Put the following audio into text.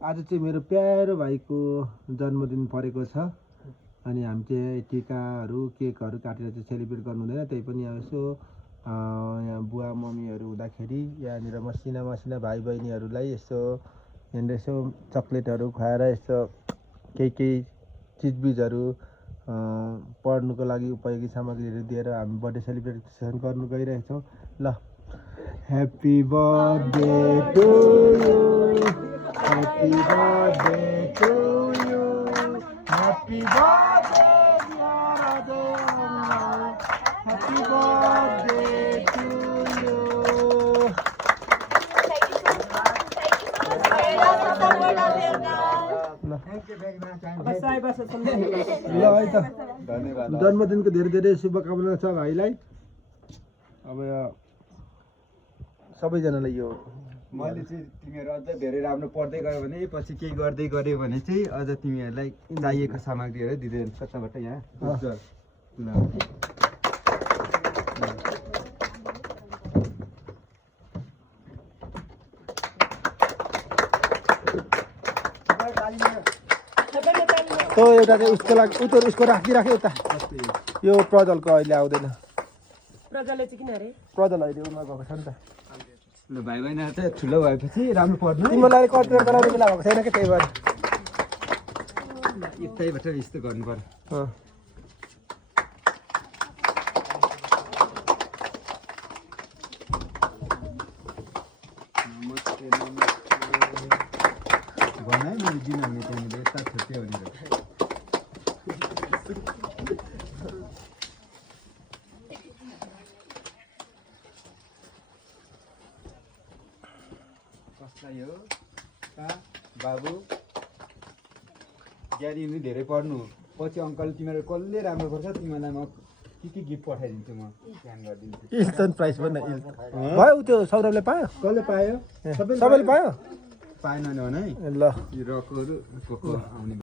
आज चाहिँ मेरो प्यारो भाइको जन्मदिन परेको छ अनि हामी चाहिँ टिकाहरू केकहरू काटेर चाहिँ सेलिब्रेट गर्नु हुँदैन त्यही पनि अब यसो यहाँ बुवा मम्मीहरू हुँदाखेरि यहाँनिर मसिना मसिना भाइ बहिनीहरूलाई यसो यहाँनिर यसो चक्लेटहरू खुवाएर यसो केही चिजबिजहरू पढ्नुको लागि उपयोगी सामग्रीहरू दिएर हामी बर्थडे सेलिब्रेसन गर्नु गइरहेछौँ ल happy birthday to you happy birthday to you happy birthday happy birthday to you ल है त जन्मदिनको धेरै धेरै शुभकामना छ भाइलाई अब सबैजनालाई यो मैले चाहिँ तिमीहरू अझ धेरै राम्रो पढ्दै गयो भने पछि केही गर्दै गऱ्यो भने चाहिँ अझ तिमीहरूलाई चाहिएको सामग्रीहरू दिँदै हुन्छ सट्टाबाट यहाँ ल त्यो एउटा चाहिँ उसको लागि उसको राखिराख्यो उता यो प्रजलको अहिले आउँदैन प्रजलले चाहिँ किन अरे प्रजल अहिले उमा गएको छ नि त ल भाइ बहिनीहरू चाहिँ ठुलो भएपछि राम्रो पढ्नु तिमीलाई कल्चरल गराउने बेला भएको छैन कि त्यही भएर यतैबाट यस्तो गर्नु पर्यो भने मैले दिनहुने त्यहाँनिर यता छुट्यो भनेर कसलाई हो बाबु ग्यारी नि धेरै पढ्नु पछि अङ्कल तिमीहरू कसले राम्रो गर्छ तिमीलाई म के गिफ्ट पठाइदिन्छु म ध्यान गरिदिन्छु इल्सन प्राइस भन्दा भयो त्यो सौरभले पायो कसले पायो सबैले पायो पाएन भने ल रकहरू आउने